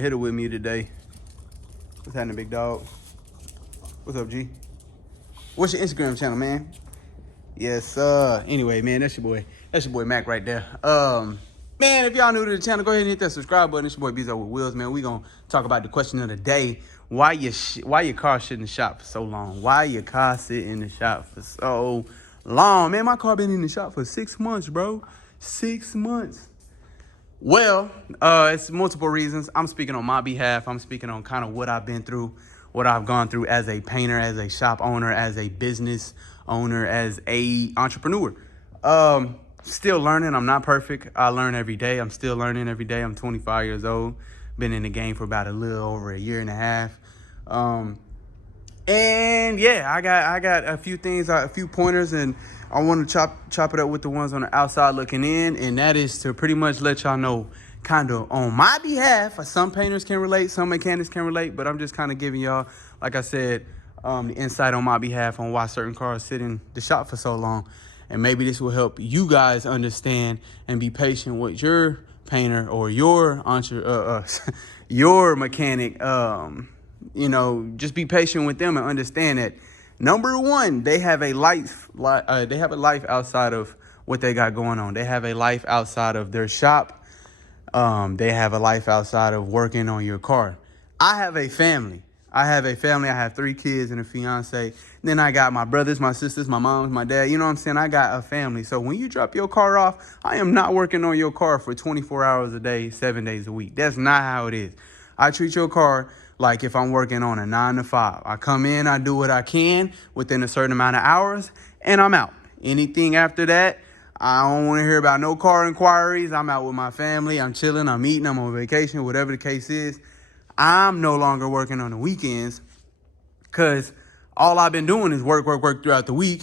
hitter with me today. What's happening, big dog? What's up, G? What's your Instagram channel, man? Yes, anyway, man, that's your boy Mac right there. Man, if y'all new to the channel, go ahead and hit that subscribe button. It's your boy Bezo with Wheels, man. We gonna talk about the question of the day. Why your car sit in the shop for so long? Why your car sit in the shop for so long? Man, my car been in the shop for 6 months, bro. 6 months. Well, it's multiple reasons. I'm speaking on my behalf. I'm speaking on kind of what I've been through, what I've gone through as a painter, as a shop owner, as a business owner, as a entrepreneur. Still learning. I'm not perfect. I learn every day. I'm still learning every day. I'm 25 years old. Been in the game for about a little over a year and a half. And yeah, I got a few things, a few pointers, and I want to chop it up with the ones on the outside looking in, and that is to pretty much let y'all know kind of on my behalf. Some painters can relate, some mechanics can relate, but I'm just kind of giving y'all, like I said, the insight on my behalf on why certain cars sit in the shop for so long. And maybe this will help you guys understand and be patient with your painter or your your mechanic. Just be patient with them and understand that, number one, they have a life outside of what they got going on. They have a life outside of their shop. They have a life outside of working on your car. I have a family. I have 3 kids and a fiance. Then I got my brothers, my sisters, my mom, my dad. You know what I'm saying? I got a family. So when you drop your car off, I am not working on your car for 24 hours a day, 7 days a week. That's not how it is. I treat your car like if I'm working on a 9 to 5. I come in, I do what I can within a certain amount of hours, and I'm out. Anything after that, I don't want to hear about no car inquiries. I'm out with my family. I'm chilling. I'm eating. I'm on vacation, whatever the case is. I'm no longer working on the weekends because all I've been doing is work throughout the week.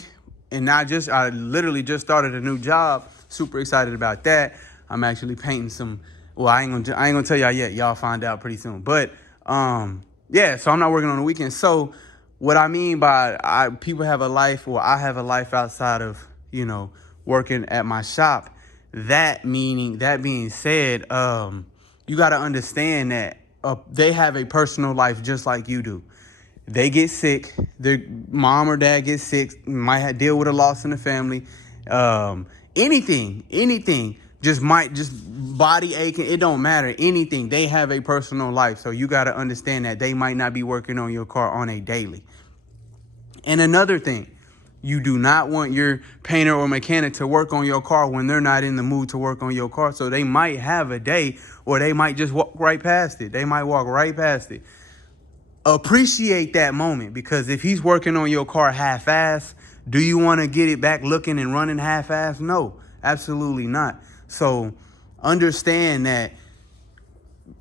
And I literally just started a new job. Super excited about that. I'm actually painting some. Well, I ain't gonna tell y'all yet. Y'all find out pretty soon. But yeah. So I'm not working on the weekends. So what I mean by people have a life, or I have a life outside of working at my shop. That being said, you got to understand that they have a personal life just like you do. They get sick. Their mom or dad gets sick. Might deal with a loss in the family. Anything. Just body aching. It don't matter. Anything. They have a personal life. So you got to understand that they might not be working on your car on a daily. And another thing, you do not want your painter or mechanic to work on your car when they're not in the mood to work on your car. So they might have a day, or they might just walk right past it. Appreciate that moment, because if he's working on your car half-ass, do you want to get it back looking and running half-ass? No, absolutely not. So understand that,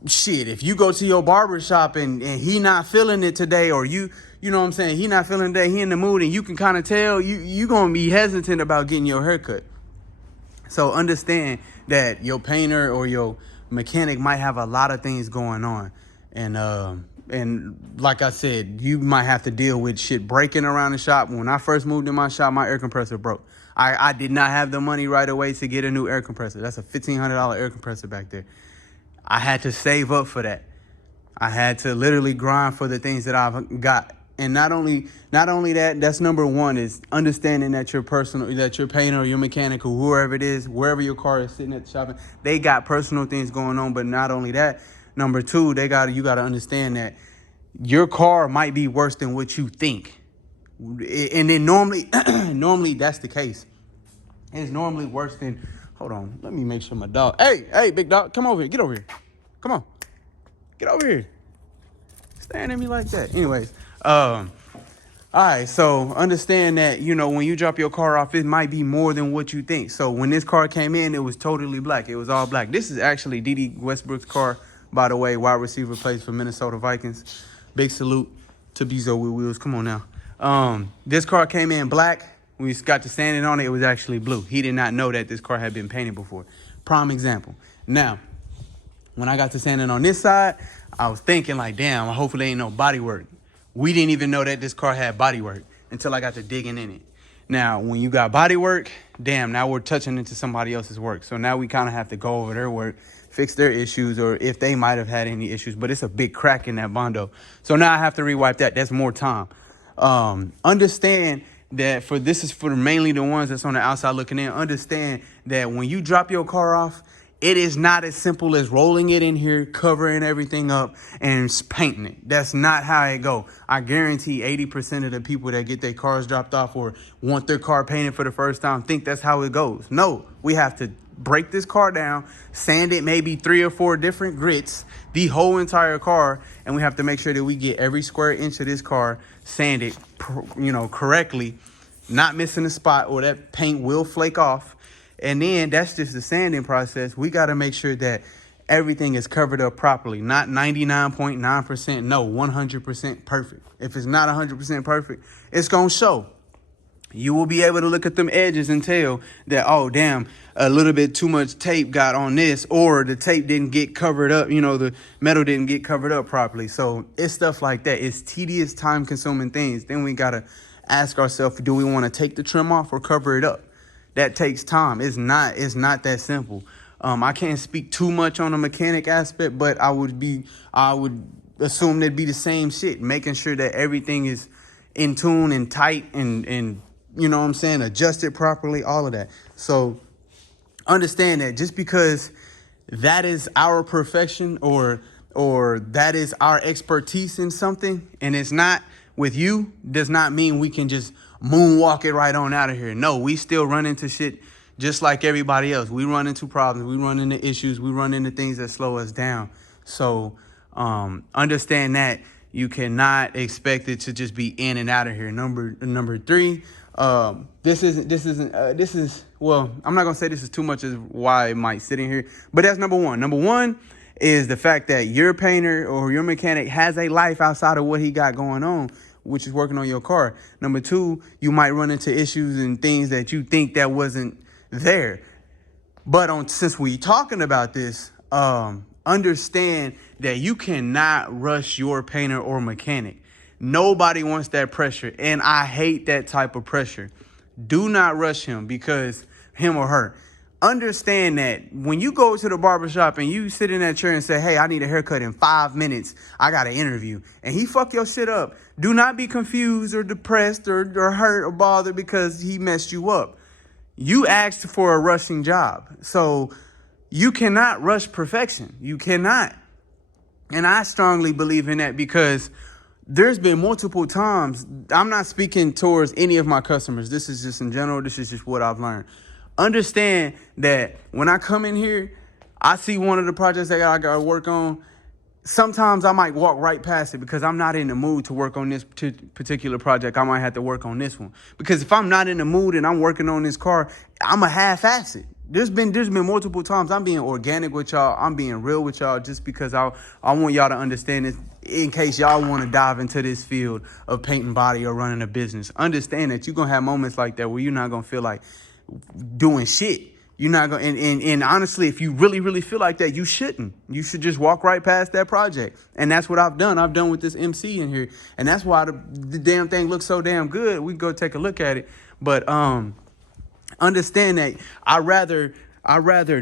shit, if you go to your barber shop and he not feeling it today, or you know what I'm saying, he not feeling today, he in the mood, and you can kind of tell, you going to be hesitant about getting your haircut. So understand that your painter or your mechanic might have a lot of things going on. And like I said, you might have to deal with shit breaking around the shop. When I first moved in my shop, my air compressor broke. I did not have the money right away to get a new air compressor. That's a $1,500 air compressor back there. I had to save up for that. I had to literally grind for the things that I've got. And not only that, that's number one, is understanding that your painter or your mechanic or whoever it is, wherever your car is sitting at the shop, they got personal things going on. But not only that, number two, you got to understand that your car might be worse than what you think. And then normally that's the case. It's normally worse than, hold on, let me make sure my dog, hey, big dog, come over here, get over here. Come on, get over here. Staring at me like that. Anyways, all right, so understand that, when you drop your car off, it might be more than what you think. So when this car came in, it was totally black. It was all black. This is actually Dede Westbrook's car, by the way, wide receiver, plays for Minnesota Vikings. Big salute to Bezo with Wheels. Come on now. This car came in black. When we got to standing on it, it was actually blue. He did not know that this car had been painted before. Prime example. Now, when I got to standing on this side, I was thinking like, damn, hopefully ain't no body work. We didn't even know that this car had body work until I got to digging in it. Now, when you got body work, damn, now we're touching into somebody else's work. So now we kind of have to go over their work, fix their issues or if they might have had any issues. But it's a big crack in that Bondo. So now I have to rewipe that. That's more time. Understand that this is for mainly the ones that's on the outside looking in. Understand that when you drop your car off, it is not as simple as rolling it in here, covering everything up, and painting it. That's not how it go. I guarantee 80% of the people that get their cars dropped off or want their car painted for the first time think that's how it goes. No, we have to break this car down, sand it maybe 3 or 4 different grits, the whole entire car, and we have to make sure that we get every square inch of this car sanded, correctly, not missing a spot, or that paint will flake off. And then that's just the sanding process. We got to make sure that everything is covered up properly, not 99.9%, no, 100% perfect. If it's not 100% perfect, it's going to show. You will be able to look at them edges and tell that, oh, damn, a little bit too much tape got on this, or the tape didn't get covered up. The metal didn't get covered up properly. So it's stuff like that. It's tedious, time consuming things. Then we got to ask ourselves, do we want to take the trim off or cover it up? That takes time. It's not that simple. I can't speak too much on the mechanic aspect, but I would assume that'd be the same shit, making sure that everything is in tune and tight and adjusted properly, all of that. So understand that just because that is our perfection or that is our expertise in something and it's not with you, does not mean we can just moonwalk it right on out of here. No, we still run into shit just like everybody else. We run into problems. We run into issues. We run into things that slow us down. So understand that you cannot expect it to just be in and out of here. Number 3, this is well, I'm not gonna say this is too much as why it might sit in here, but that's number 1. Number 1 is the fact that your painter or your mechanic has a life outside of what he got going on, which is working on your car. Number 2, you might run into issues and things that you think that wasn't there. But since we talking about this, understand that you cannot rush your painter or mechanic. Nobody wants that pressure, and I hate that type of pressure. Do not rush him him or her. Understand that when you go to the barbershop and you sit in that chair and say, hey, I need a haircut in 5 minutes, I got an interview, and he fuck your shit up, do not be confused or depressed or hurt or bothered because he messed you up. You asked for a rushing job. So you cannot rush perfection. You cannot. And I strongly believe in that because there's been multiple times. I'm not speaking towards any of my customers. This is just in general. This is just what I've learned. Understand that when I come in here, I see one of the projects that I got to work on. Sometimes I might walk right past it because I'm not in the mood to work on this particular project. I might have to work on this one. Because if I'm not in the mood and I'm working on this car, I'm a half-ass it. There's been multiple times I'm being organic with y'all. I'm being real with y'all just because I want y'all to understand this in case y'all want to dive into this field of painting body or running a business. Understand that you're going to have moments like that where you're not going to feel like doing shit. You're not going and honestly, if you really, really feel like that, you shouldn't. You should just walk right past that project. And that's what I've done. I've done with this MC in here. And that's why the damn thing looks so damn good. We can go take a look at it. But understand that I'd rather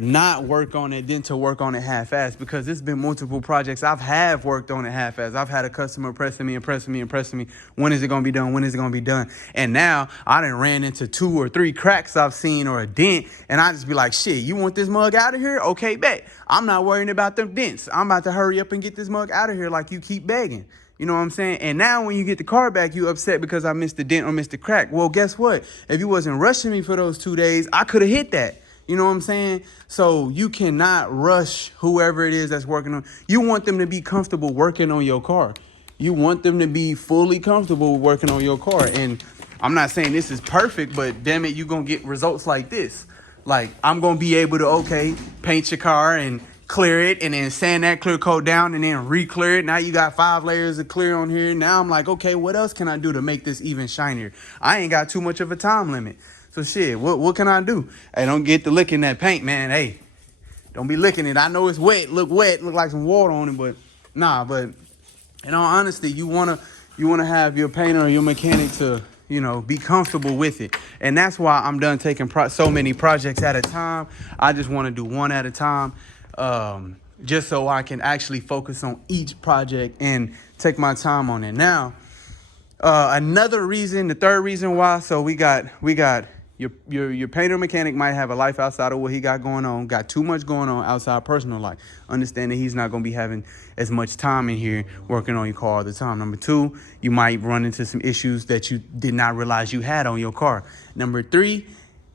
not work on it than to work on it half-assed, because there's been multiple projects I've worked on it half-assed. I've had a customer pressing me. When is it going to be done? When is it going to be done? And now I done ran into 2 or 3 cracks I've seen or a dent, and I just be like, shit, you want this mug out of here? Okay, bet. I'm not worrying about them dents. I'm about to hurry up and get this mug out of here like you keep begging. You know what I'm saying? And now when you get the car back, you upset because I missed the dent or missed the crack. Well, guess what? If you wasn't rushing me for those 2 days, I could have hit that. You know what I'm saying? So you cannot rush whoever it is that's working on. You want them to be comfortable working on your car. You want them to be fully comfortable working on your car. And I'm not saying this is perfect, but damn it, you're going to get results like this. Like, I'm going to be able to, paint your car and clear it and then sand that clear coat down and then re-clear it. Now you got 5 layers of clear on here. Now I'm like, okay, what else can I do to make this even shinier? I ain't got too much of a time limit. So shit, what can I do? Hey, don't get to licking that paint, man. Hey, don't be licking it. I know it's wet, look like some water on it, but nah, but in all honesty, you wanna have your painter or your mechanic to, be comfortable with it. And that's why I'm done taking so many projects at a time. I just want to do one at a time. just so I can actually focus on each project and take my time on it. Now, another reason, the third reason why, so we got your painter mechanic might have a life outside of what he got going on, got too much going on outside personal life. Understand that he's not going to be having as much time in here working on your car all the time. Number two, you might run into some issues that you did not realize you had on your car. Number three,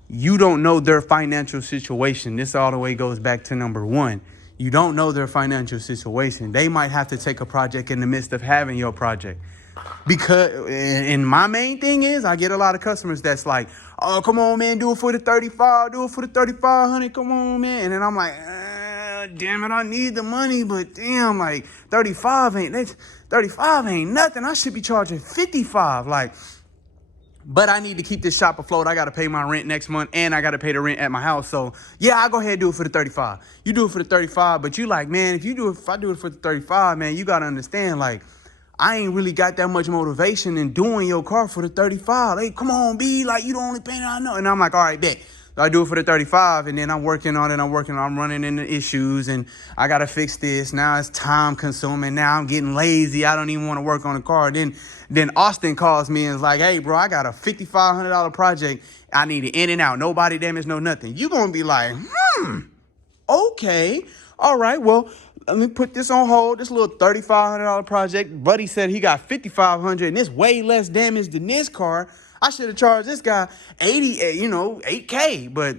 you don't know their financial situation. This all the way goes back to number one. You don't know their financial situation. They might have to take a project in the midst of having your project. Because, and my main thing is, I get a lot of customers that's like, oh, come on, man, do it for the 35, do it for the 3,500, come on, man. And then I'm like, damn it, I need the money, but damn, like 35 ain't nothing. I should be charging 55, like. But I need to keep this shop afloat. I got to pay my rent next month, and I got to pay the rent at my house. So, yeah, I go ahead and do it for the 35. You do it for the 35, but you like, man, if I do it for the 35, man, you got to understand, like, I ain't really got that much motivation in doing your car for the 35. Hey, come on, B, like, you the only painter I know. And I'm like, all right, bet. So I do it for the 35, and then I'm working on it. I'm running into issues, and I got to fix this. Now it's time consuming. Now I'm getting lazy. I don't even want to work on the car. Then Austin calls me and is like, hey, bro, I got a $5,500 project. I need it in and out. No body damage, no nothing. You going to be like, okay. All right, well, let me put this on hold. This little $3,500 project. Buddy said he got $5,500, and it's way less damage than this car. I should have charged this guy 8K, but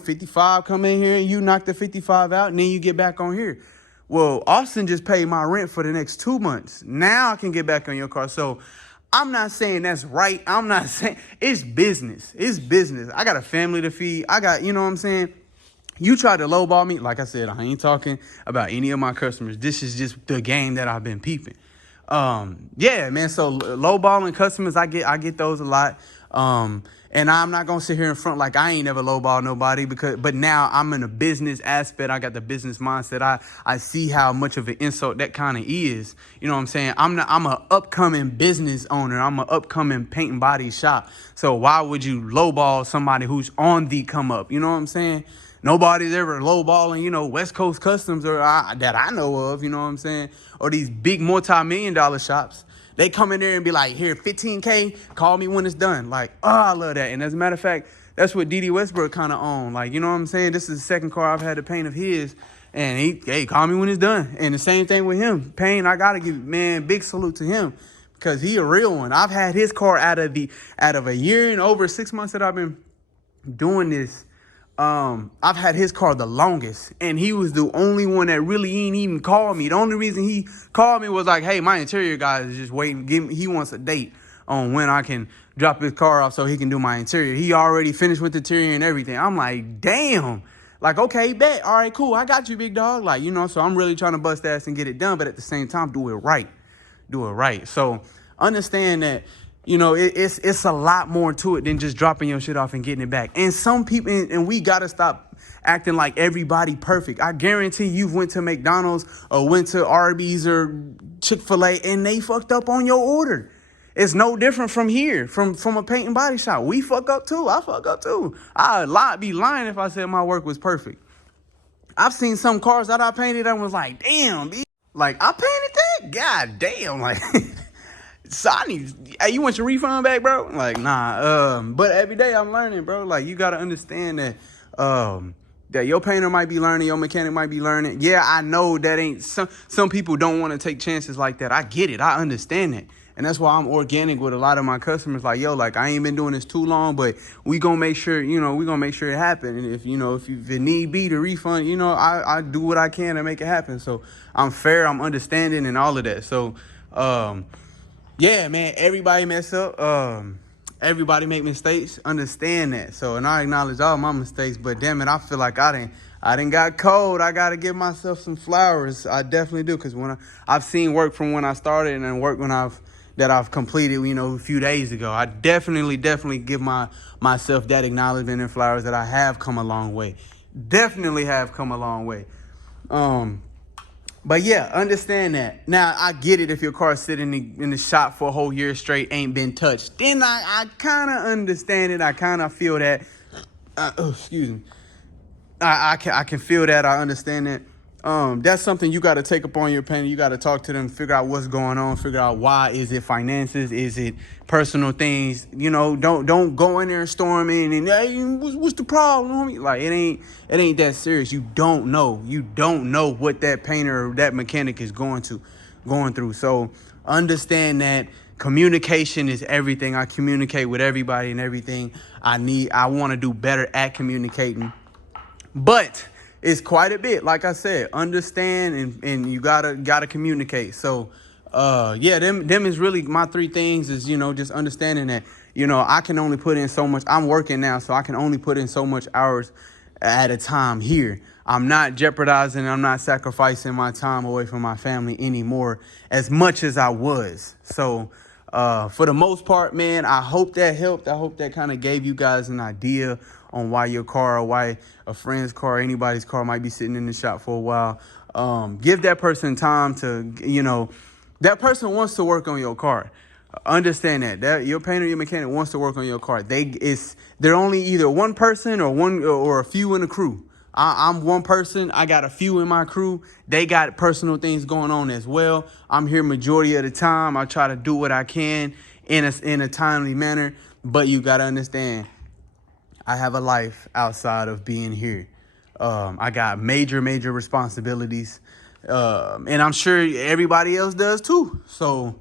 55 come in here and you knock the 55 out, and then you get back on here. Well, Austin just paid my rent for the next 2 months. Now I can get back on your car. So I'm not saying that's right. I'm not saying it's business. It's business. I got a family to feed. I got, you know what I'm saying? You try to lowball me. Like I said, I ain't talking about any of my customers. This is just the game that I've been peeping. Yeah, man. So lowballing customers, I get those a lot. And I'm not gonna sit here in front like I ain't never lowball nobody but now I'm in a business aspect. I got the business mindset. I see how much of an insult that kind of is. You know what I'm saying? I'm an upcoming business owner. I'm an upcoming paint and body shop. So why would you lowball somebody who's on the come up? You know what I'm saying? Nobody's ever lowballing, West Coast Customs or that I know of, you know what I'm saying? Or these big multi-million-dollar shops. They come in there and be like, here, 15K, call me when it's done. Like, oh, I love that. And as a matter of fact, that's what D.D. Westbrook kind of owned. Like, you know what I'm saying? This is the second car I've had to paint of his. And hey, call me when it's done. And the same thing with him. Paint, I got to give, man, big salute to him. Because he a real one. I've had his car out of a year and over 6 months that I've been doing this. I've had his car the longest, and he was the only one that really ain't even called me. The only reason he called me was like, hey, my interior guy is just waiting. He wants a date on when I can drop his car off so he can do my interior. He already finished with the interior and everything. I'm like, damn. Like, okay, bet. All right, cool. I got you, big dog. Like, so I'm really trying to bust ass and get it done, but at the same time, do it right. Do it right. So understand that, it's a lot more to it than just dropping your shit off and getting it back. And some people, and we got to stop acting like everybody perfect. I guarantee you've went to McDonald's or went to Arby's or Chick-fil-A and they fucked up on your order. It's no different from here, from a paint and body shop. We fuck up too. I fuck up too. I'd be lying if I said my work was perfect. I've seen some cars that I painted and was like, damn, B. Like, I painted that? God damn, like... So hey, you want your refund back, bro? Like, nah. But every day I'm learning, bro. Like, you gotta understand that that your painter might be learning, your mechanic might be learning. Yeah, I know that ain't some people don't want to take chances like that. I get it. I understand it. And that's why I'm organic with a lot of my customers. Like, yo, like, I ain't been doing this too long, but we gonna make sure, we gonna make sure it happen. And if it need be to refund, I do what I can to make it happen. So I'm fair, I'm understanding and all of that. So, yeah, man, everybody mess up. Everybody make mistakes. Understand that. So, and I acknowledge all my mistakes, but damn it, I feel like I didn't got cold. I got to give myself some flowers. I definitely do. Because I've seen work from when I started and work that I've completed, a few days ago. I definitely give myself that acknowledgement and flowers that I have come a long way. Definitely have come a long way. But yeah, understand that. Now, I get it if your car sitting in the shop for a whole year straight, ain't been touched. Then I kind of understand it. I kind of feel that. Excuse me. I can feel that. I understand that. That's something you got to take upon your painter. You got to talk to them, figure out what's going on, figure out why. Is it finances? Is it personal things? You know, don't go in there storming and hey, what's the problem, homie? Like it ain't that serious. You don't know what that painter or that mechanic is going through. So understand that communication is everything. I communicate with everybody and everything. I want to do better at communicating. But it's quite a bit, like I said, understand and you gotta communicate. So yeah, them is really my three things is, you know, just understanding that, you know, I can only put in so much. I'm working now, so I can only put in so much hours at a time here. I'm not jeopardizing, I'm not sacrificing my time away from my family anymore as much as I was. So for the most part, man, I hope that helped. I hope that kind of gave you guys an idea on why your car or why a friend's car, or anybody's car might be sitting in the shop for a while. Give that person time to, you know, that person wants to work on your car. Understand that your painter, your mechanic wants to work on your car. They're only either one person or a few in the crew. I'm one person. I got a few in my crew. They got personal things going on as well. I'm here majority of the time. I try to do what I can in a timely manner. But you got to understand, I have a life outside of being here. I got major responsibilities. And I'm sure everybody else does too. So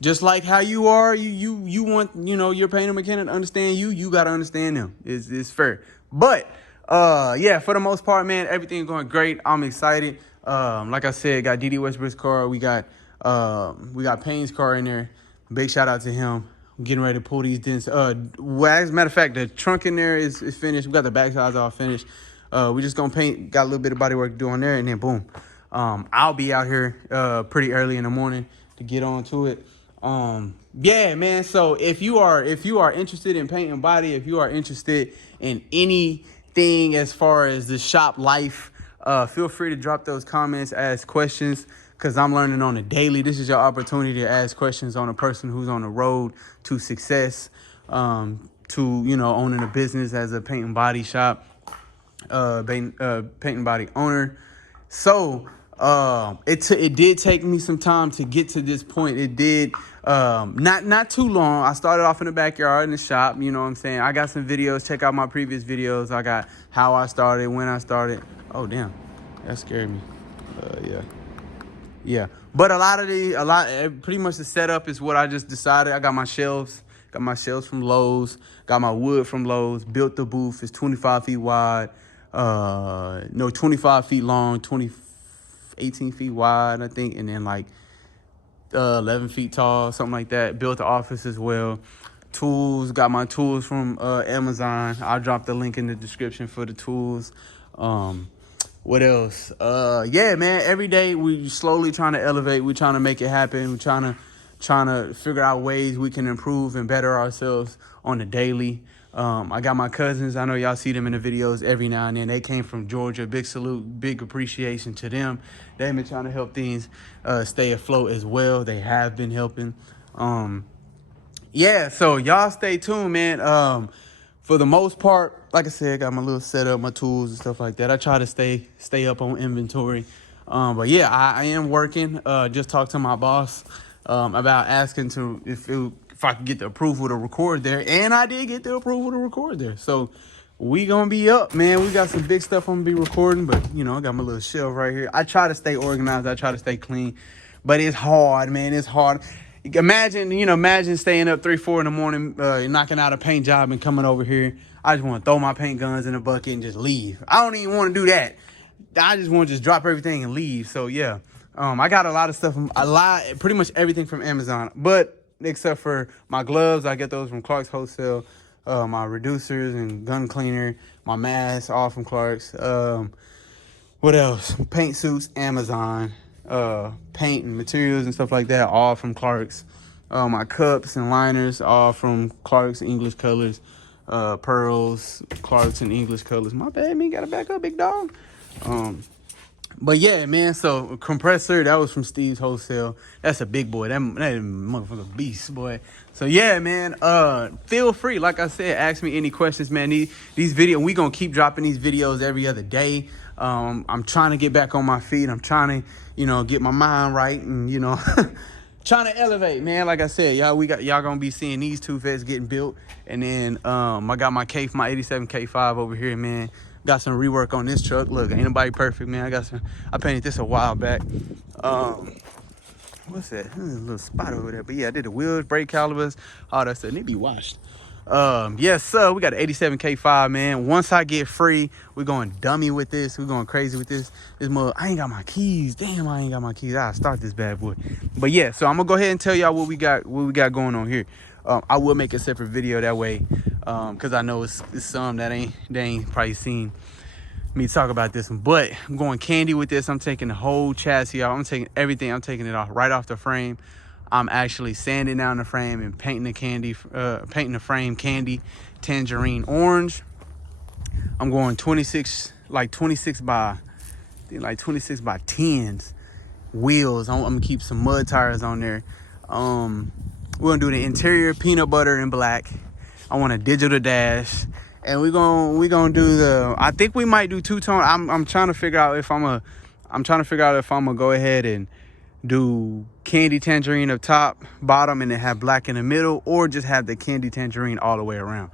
just like how you are, you want, you know, your painter mechanic to understand you got to understand them. It's fair. But yeah, for the most part, man, everything's going great. I'm excited. Like I said, got DD Westbrook's car. We got Payne's car in there. Big shout out to him. I'm getting ready to pull these dents. Well, as a matter of fact, the trunk in there is finished. We got the back sides all finished. We just gonna paint. Got a little bit of body work to do on there, and then boom. I'll be out here pretty early in the morning to get on to it. Yeah, man. So if you are interested in painting body, if you are interested in anything as far as the shop life, feel free to drop those comments, ask questions, because I'm learning on a daily. This is your opportunity to ask questions on a person who's on the road to success, to, you know, owning a business as a paint and body shop, paint and body owner. So it did take me some time to get to this point. It did not too long. I started off in the backyard in the shop. You know what I'm saying? I got some videos. Check out my previous videos. I got how I started, when I started. Oh damn, that scared me. Yeah. But pretty much the setup is what I just decided. I got my shelves from Lowe's, got my wood from Lowe's, built the booth. It's 25 feet wide, 25 feet long, 18 feet wide, I think. And then like 11 feet tall, something like that. Built the office as well. Tools, got my tools from Amazon. I'll drop the link in the description for the tools. What else? Yeah, man, every day we slowly trying to elevate. We're trying to make it happen. We're trying to figure out ways we can improve and better ourselves on the daily. I got my cousins. I know y'all see them in the videos every now and then. They came from Georgia. Big salute, big appreciation to them. They've been trying to help things stay afloat as well. They have been helping. Yeah, so y'all stay tuned, man. For the most part, like I said, I got my little setup, my tools and stuff like that. I try to stay up on inventory. But yeah, I am working. Just talked to my boss about asking if I could get the approval to record there, and I did get the approval to record there. So we gonna be up, man. We got some big stuff I'm gonna be recording, but you know, I got my little shelf right here. I try to stay organized. I try to stay clean, but it's hard, man. It's hard. Imagine staying up 3-4 in the morning, knocking out a paint job and coming over here. I just want to throw my paint guns in a bucket and just leave. I don't even want to do that. I just want to just drop everything and leave. So yeah, I got a lot of stuff, pretty much everything from Amazon, but except for my gloves, I get those from Clark's Wholesale. My reducers and gun cleaner, my mask, all from Clark's. What else? Paint suits, Amazon. Paint and materials and stuff like that, all from Clark's. My cups and liners, all from Clark's English Colors. Pearls, Clark's and English Colors. My bad, man, gotta back up, big dog. But yeah, man, so compressor, that was from Steve's Wholesale. That's a big boy. That motherfucker beast, boy. So yeah, man, feel free. Like I said, ask me any questions, man. These videos, we gonna keep dropping these videos every other day. I'm trying to get back on my feet. I'm trying to, get my mind right and, trying to elevate, man. Like I said, y'all gonna be seeing these two vets getting built. And then I got my 87 K5 over here, man. Got some rework on this truck. Look, ain't nobody perfect, man. I painted this a while back. What's that? There's a little spot over there. But yeah, I did the wheels, brake calipers, all that stuff. They be washed. Yes, sir. We got an 87 K5, man. Once I get free, we're going dummy with this. We're going crazy with this. I ain't got my keys. Damn, I ain't got my keys. I'll start this bad boy. But yeah, so I'm gonna go ahead and tell y'all what we got going on here. I will make a separate video that way, because I know it's some that they ain't probably seen me talk about this one. But I'm going candy with this. I'm taking the whole chassis out. I'm taking everything. I'm taking it off right off the frame. I'm actually sanding down the frame and painting the frame candy tangerine orange. I'm going 26 by 10s wheels. I'm gonna keep some mud tires on there. We're gonna do the interior peanut butter and black. I want a digital dash, and we're gonna do I think we might do two-tone. I'm trying to figure out if I'm gonna go ahead and do candy tangerine up top, bottom, and then have black in the middle, or just have the candy tangerine all the way around,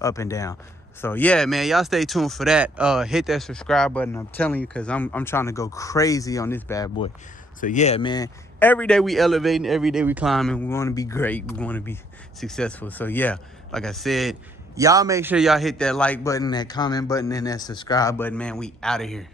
up and down. So yeah, man, y'all stay tuned for that. Hit that subscribe button. I'm telling you, because I'm trying to go crazy on this bad boy. So yeah, man, every day we elevating, every day we climbing. We want to be great. We want to be successful. So yeah, like I said, y'all make sure y'all hit that like button, that comment button, and that subscribe button, man. We out of here.